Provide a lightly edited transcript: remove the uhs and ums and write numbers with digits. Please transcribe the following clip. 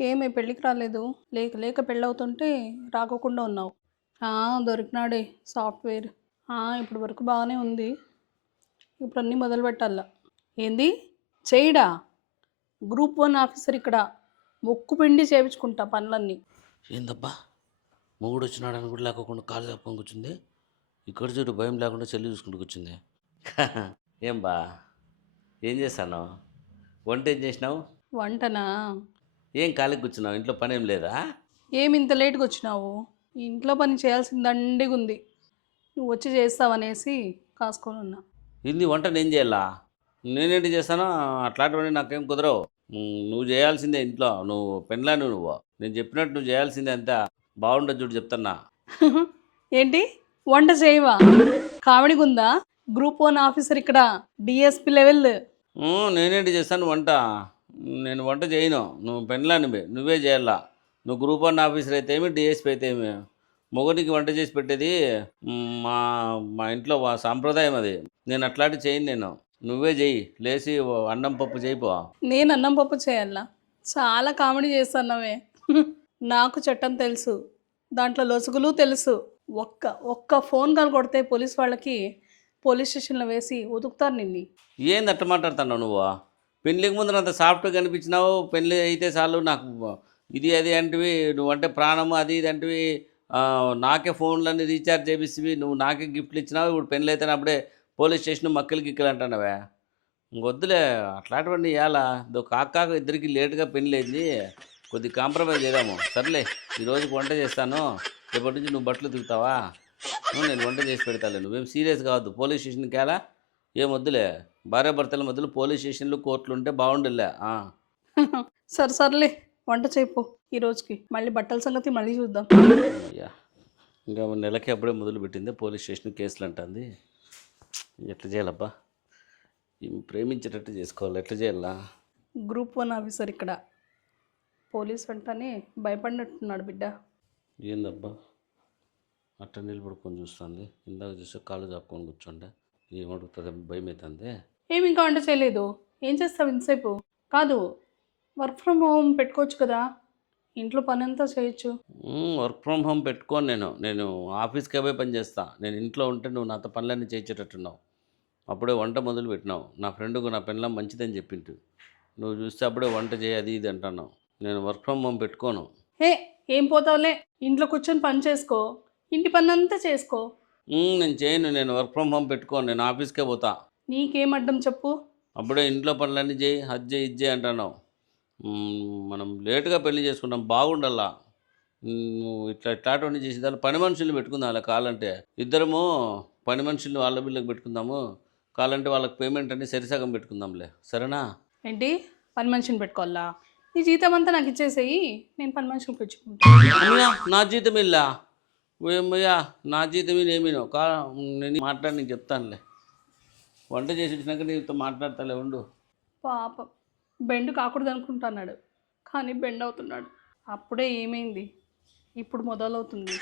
ఏమి పెళ్ళికి రాలేదు? లేక లేక పెళ్ళవుతుంటే రాకోకుండా ఉన్నావు. ఆ! దొరికినాడే సాఫ్ట్‌వేర్. ఇప్పటి వరకు బాగానే ఉంది. ఇప్పుడు అన్నీ మొదలుపెట్టాల. ఏంది? చేయడా? గ్రూప్ 1 ఆఫీసర్ ఇక్కడ. ముక్కు పిండి చేపించుకుంటా పనులన్నీ. ఏందబ్బా మొగుడొచ్చినాడని కూడా లేకోకుండా కాలు చాపుకొని కూర్చుంది. ఇక్కడ చూడు భయం లేకుండా చెల్లి చూసుకుంటూ కూర్చుంది. ఏం బా ఏం చేస్తాను? వంట ఏం చేసినావు? వంటనా? ఏం ఖాళీగా కూర్చున్నావు? ఇంట్లో పని ఏం లేదా? ఏమి ఇంత లేట్‌గా వచ్చినావు? ఇంట్లో పని చేయాల్సింది దండిగుంది. నువ్వు వచ్చి చేస్తావనేసి కాసుకొనున్నా. ఇంది వంట నేను చేయాలా? నేనేంటి చేస్తానో అట్లాంటివన్నీ నాకేం కుదరవు. నువ్వు చేయాల్సిందే ఇంట్లో. నువ్వు పెండ్లాని నువ్వు. నేను చెప్పినట్టు నువ్వు చేయాల్సిందే అంతా. బాగుండదు చూడు చెప్తున్నా. ఏంటి? వంట చేయవా? కామెడీగుందా? గ్రూప్ 1 ఆఫీసర్ ఇక్కడ. DSP level. నేనేంటి చేస్తాను వంట? నేను వంట చేయను. నువ్వు పెండ్లానివి నువ్వే చేయాలా. నువ్వు గ్రూప్ 1 ఆఫీసర్ అయితే ఏమి, డిఎస్పీ అయితే ఏమి. మొగుడికి వంట చేసి పెట్టేది మా మా ఇంట్లో సాంప్రదాయం అది. నేను అట్లాంటివి చేయను నేను. నువ్వే చెయ్యి. లేచి అన్నం పప్పు చేయిపో. నేను అన్నం పప్పు చేయాలా? చాలా కామెడీ చేస్తున్నావే. నాకు చట్టం తెలుసు. దాంట్లో లొసుగులు తెలుసు. ఒక్క ఒక్క ఫోన్ కాల్ కొడితే పోలీస్ వాళ్ళకి పోలీస్ స్టేషన్‌లో వేసి ఉతుకుతారు నిన్ని. ఏంది అట్ట మాట్లాడుతున్నావు నువ్వు? పెళ్ళికి ముందర అంత సాఫ్ట్గా కనిపించినావు. పెళ్ళి అయితే చాలు నాకు ఇది అది అంటివి. నువ్వంటే ప్రాణము అది ఇది అంటివి. నాకే ఫోన్లన్నీ రీఛార్జ్ చేపిస్తేవి. నువ్వు నాకే గిఫ్ట్లు ఇచ్చినావు. ఇప్పుడు పెళ్ళి అయితే అప్పుడే పోలీస్ స్టేషన్ మక్కలు గిక్కలు అంటున్నావే. ఇంకొద్దులే అట్లాంటివన్నీ ఇవ్వాలా. కాక ఇద్దరికి లేటుగా పెళ్ళి అయింది. కొద్దిగా కాంప్రమైజ్ చేద్దాము. సర్లే ఈరోజుకి వంట చేస్తాను. రేపటి నుంచి నువ్వు బట్టలు ఉతుకుతావా? నేను వంట చేసి పెడతాలే. నువ్వేం సీరియస్ కావద్దు. పోలీస్ స్టేషన్కి ఎలా ఏం వద్దులే. భార్యాభర్తల మధ్యలో పోలీస్ స్టేషన్లు కోర్టులు ఉంటే బాగుండులే. సరే సర్లే వంట చేయిపో ఈ రోజుకి. మళ్ళీ బట్టల సంగతి మళ్ళీ చూద్దాం. అయ్యా ఇంకా నెలకి అప్పుడే మొదలు పెట్టింది పోలీస్ స్టేషన్ కేసులు అంటుంది. ఎట్లా చేయాలబ్బా? ప్రేమించేటట్టు చేసుకోవాలి. ఎట్లా చేయాలా? గ్రూప్ 1 ఆఫీసర్ ఇక్కడ. పోలీస్ వెంటనే భయపడినట్టున్నాడు బిడ్డ. ఏందబ్బా అట్ట నిలబడుకొని చూస్తుంది. ఇందాక చూస్తే కాళ్ళు చాపుకొని కూర్చోండే. ఏమడుగుతుంది? భయం అవుతుంది. ఏమి ఇంకా వంట చేయలేదు? ఏం చేస్తావు ఇంతసేపు? కాదు, వర్క్ ఫ్రమ్ హోమ్ పెట్టుకోవచ్చు కదా. ఇంట్లో పని అంతా చేయొచ్చు. వర్క్ ఫ్రమ్ హోమ్ పెట్టుకోను నేను ఆఫీస్కి పోయి పని చేస్తా. నేను ఇంట్లో ఉంటే నువ్వు నాతో పనులన్నీ చేయించేటట్టున్నావు. అప్పుడే వంట మొదలు పెట్టినావు. నా ఫ్రెండ్కు నా పెళ్ళం మంచిదని చెప్పింటు. నువ్వు చూస్తే అప్పుడే వంట చేయి అది ఇది అంటున్నావు. నేను వర్క్ ఫ్రమ్ హోమ్ పెట్టుకోను. హే, ఏం పోతావులే. ఇంట్లో కూర్చొని పని చేసుకో. ఇంటి పని అంతా చేసుకో. నేను చేయను. నేను వర్క్ ఫ్రమ్ హోమ్ పెట్టుకోను. నేను ఆఫీస్కే పోతా. నీకేం అడ్డం చెప్పు. అప్పుడే ఇంట్లో పనులన్నీ చేయి అది చేయి ఇది చేయి అంటున్నావు. మనం లేటుగా పెళ్లి చేసుకున్నాం. బాగుండల్లా. నువ్వు ఇట్లాంటివన్నీ చేసేదాన్ని పని మనుషుల్ని పెట్టుకుందాం. అలా కావాలంటే ఇద్దరము పని మనుషుల్ని వాళ్ళ బిల్లకు పెట్టుకుందాము. కావాలంటే వాళ్ళకి పేమెంట్ అన్ని సరిసగం పెట్టుకుందాంలే. సరేనా? ఏంటి? పని మనిషిని పెట్టుకోవాలా? నీ జీతం అంతా నాకు ఇచ్చేసేయి. నేను పని మనిషిని పెంచుకుంటాను. అమ్మయ్యా నా జీతం ఇల్లా? ఓయమ్మయ్యా నా జీతం ఏమీనో నేను మాట్లాడి నీకు చెప్తానులే. వంట చేసి వచ్చినాక నీతో మాట్లాడతాలే ఉండు. పాపం, బెండ్ కాకూడదు అనుకుంటున్నాడు, కానీ బెండ్ అవుతున్నాడు. అప్పుడే ఏమైంది? ఇప్పుడు మొదలవుతుంది.